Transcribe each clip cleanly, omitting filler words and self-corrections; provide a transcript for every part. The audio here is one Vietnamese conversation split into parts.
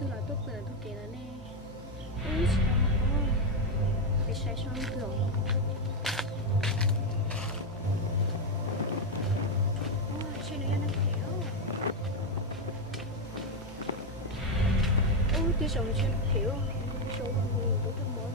từ là tốt từ là tôi kể là nè ui sao phải sai xong tưởng chuyện này ăn kéo ui tôi sống chuyện kéo tôi sống bằng người tôi không muốn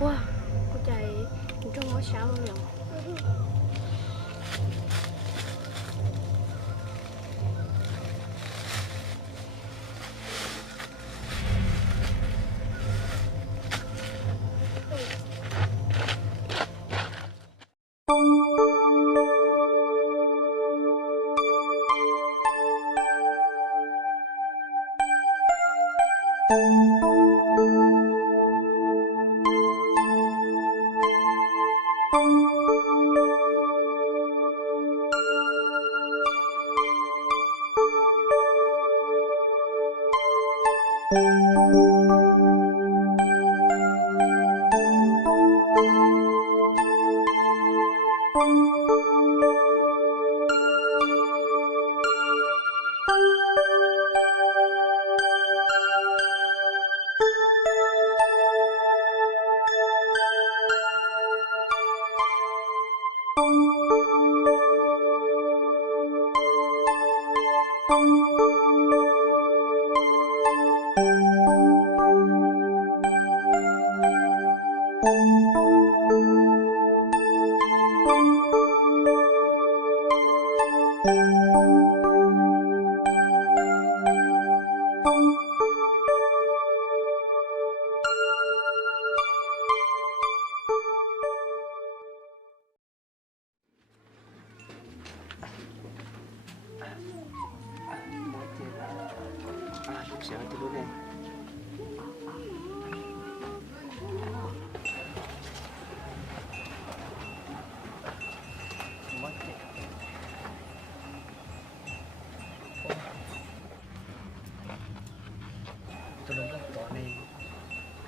wow cô chạy trong ngõ sao luôn nhỉ Sợ tôi lúc này mất đấy. Tôi đúng là tỏ này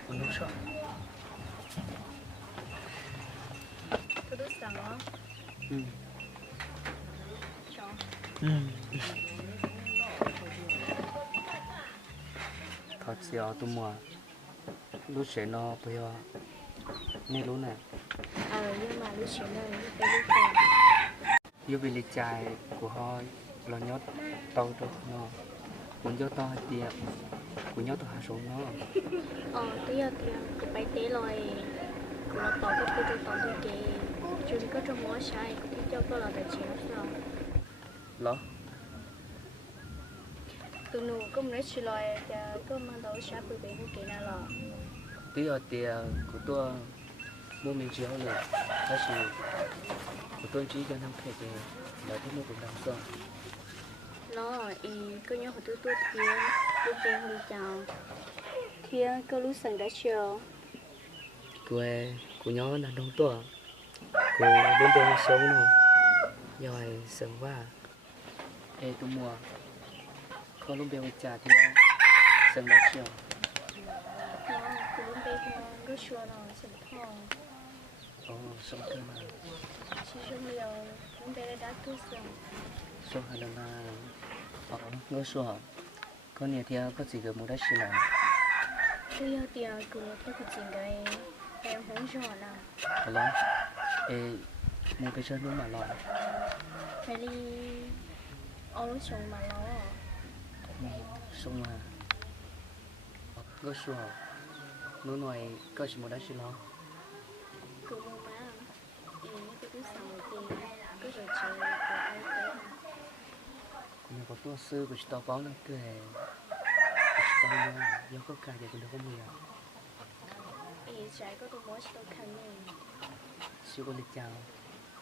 mình đúng sợ tôi biết rằng đó thật sự tôi mua lúc sẽ nó bây giờ nghe lúc này nhưng mà lúc sáng này cái lúc này yêu vì lịch trai của họ là nhót tàu được nó muốn cho to tiệm của nhót tôi hạ xuống nó bây giờ thì cứ bay té rồi cứ là tàu cái tôi tàu tôi kì chứ có trong mỏ sai cứ cho có là tài chính sao đó từ nụ cũng nói chuyện lại có mang đầu sát bởi vì không kỹ nào là tí giờ thì của tôi mua mình chiếu rồi đó là của tôi chỉ cho năm phê thì là thích mua cũng đáng sợ nó có nhớ hồi tôi thiên lúc đêm hôm chào thiên có lúc sáng đã chiều của nhớ là đông tuổi của bên đây sống rồi rồi sống va ê tôi mua có lúc bên trà thì sáng đã chiều nó của lúc đêm rất chua nó sừng thong sống cơ mà chỉ trong liều lúc đêm đã tôi sừng số hai lần là ngỡ số có nhiều thì có gì được mua đất xí nào bây giờ thì cứ theo cái chuyện cái em không rõ là đó mua cái chân đúng mà lo phải đi ông chồng mà lo xong mà ngỡ số nó nói có gì mua đất xí lo cứ mua má cái túi sầu thì cứ rồi chơi của ai thế cũng có tua sư của tao báo nó cười tao nhớ nhớ có cả vậy cũng được có mười trái có tôi muốn tôi khăn này siêu có lịch chào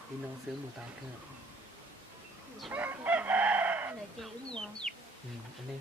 đi nấu sữa mùa tao cơ là chơi đúng không anh em.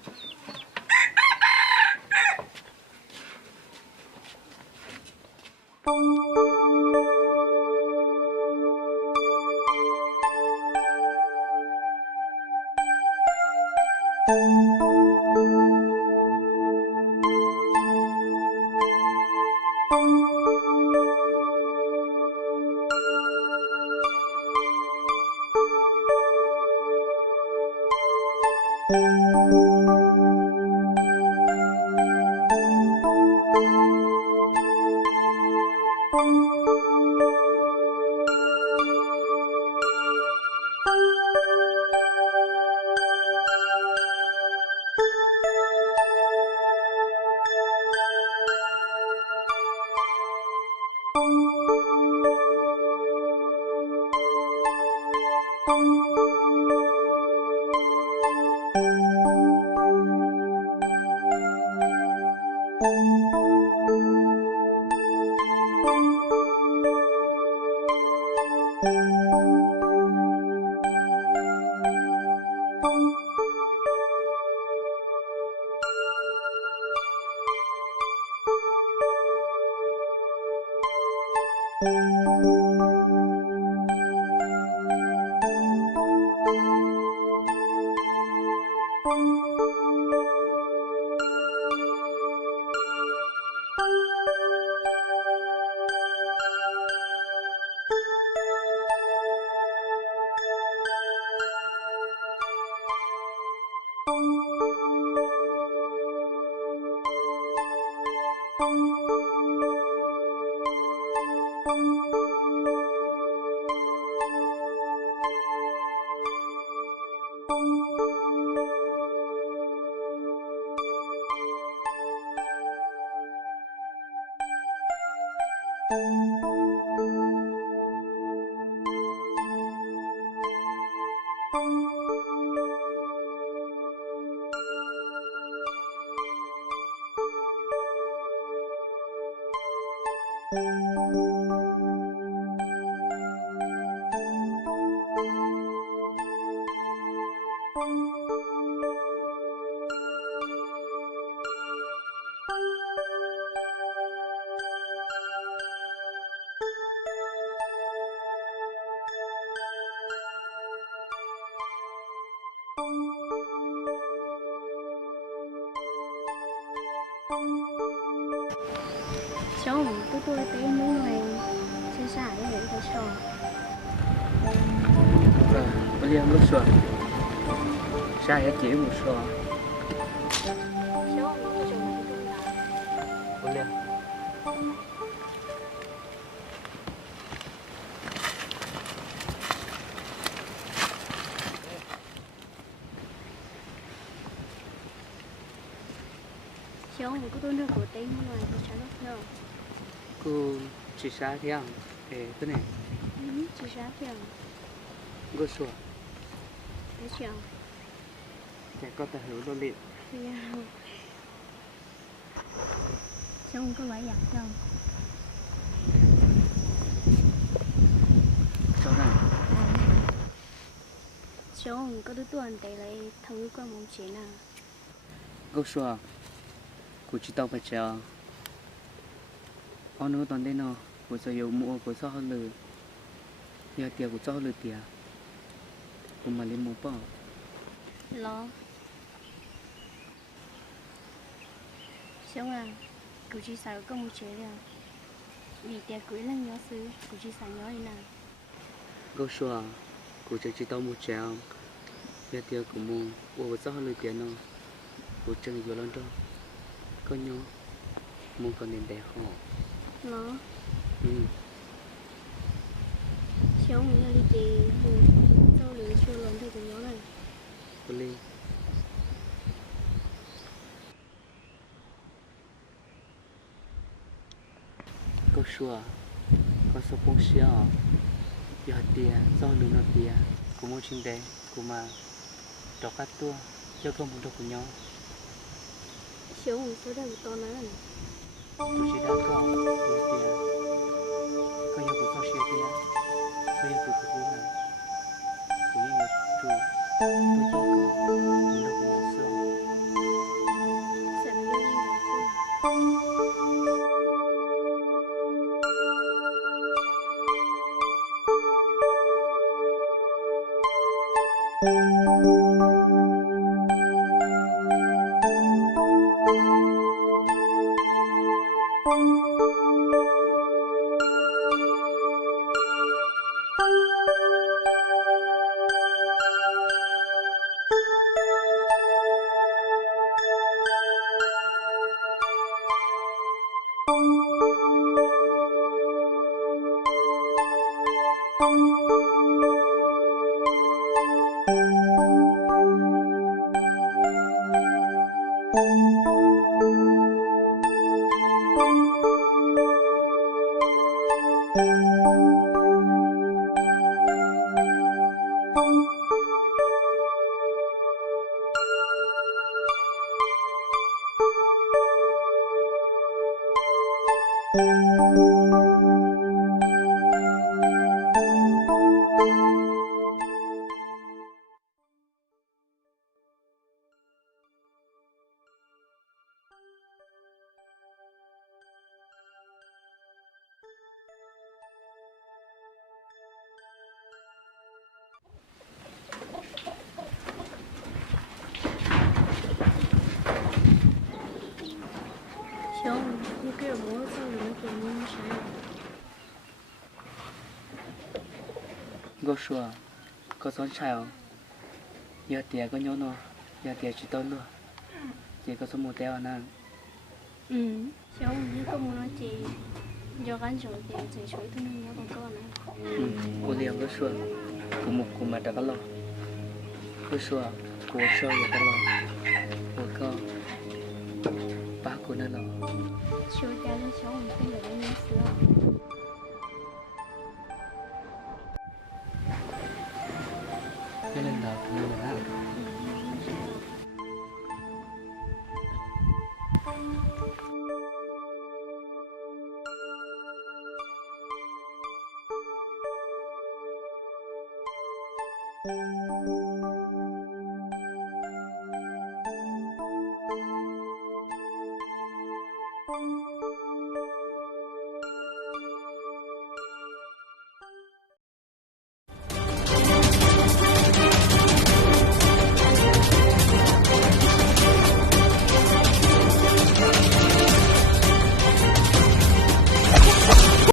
Cháu tôi té mũi này sẽ xả để hiện thấy sò. Liam lúc xưa sai chỉ một số. Cháu tôi trồng cái là. Liam. Cháu có tôi nước của té mũi này thì cháu nó đâu. Cô chỉ sai thì ăn cái này. Chỉ sát thì ăn. Cô xua. Để chào. Trẻ có thể hiểu đôi liệt. Cháu không có loại giặt đâu. Cháu này. Cháu không có đứa tuần tại lại thử qua một chuyện nào. Cô xua. Cô chỉ tao phải chờ. Ông nói toàn đây nó, cô sẽ yêu mua, cô sẽ hơn lừa. Giờ tiền cô sẽ hơn lừa tiền. Cô mà lên mua bỏ. Lo. Cháu à, cô chỉ xài có một chuyện nào. Vì tiền cưới lên nhỏ xứ, cô chỉ xài nhỏ này nào. Cô xua. Cô chỉ tao một chèo. Giờ tiền cô mua, cô sẽ hơn lừa tiền nó. Cô chẳng yêu lần đó. Có nhớ. Mua còn nên đẹp hả? Lo. Ừ. Cháu mình đi chị sau lửa chưa lớn thì cũng nhớ này. Cô Ly. Cô xua. Cô sẽ bông xia. Giờ tiền, do lửa nó tiền. Cô mua trên đây, cô mà đọc các tour. Cho cô muốn đọc của nhau. Cháu mình sẽ đem một to nữa này. Cô chỉ đã có lửa tiền. Cô yêu cô xia tiền. Cô yêu cô vui này. Cô yêu chủ. Tôi cho cô muốn đọc của nhau xưa. 行，你给我找人给你啥？Cô xua, cô xón chào. Giờ tiệt có nhớ nó, giờ tiệt chỉ tao luôn. Chị có số một teo nè.行，你跟我说姐，要干什么的？最初他们要到多呢？Cô liền cô xua, cô mục cô mà đã có lo. Cô xua, cô xua giờ có lo. Cô có ba cô nữa lo. 小家的小红分的意思啊。Cái lần đầu của mình là Thank you.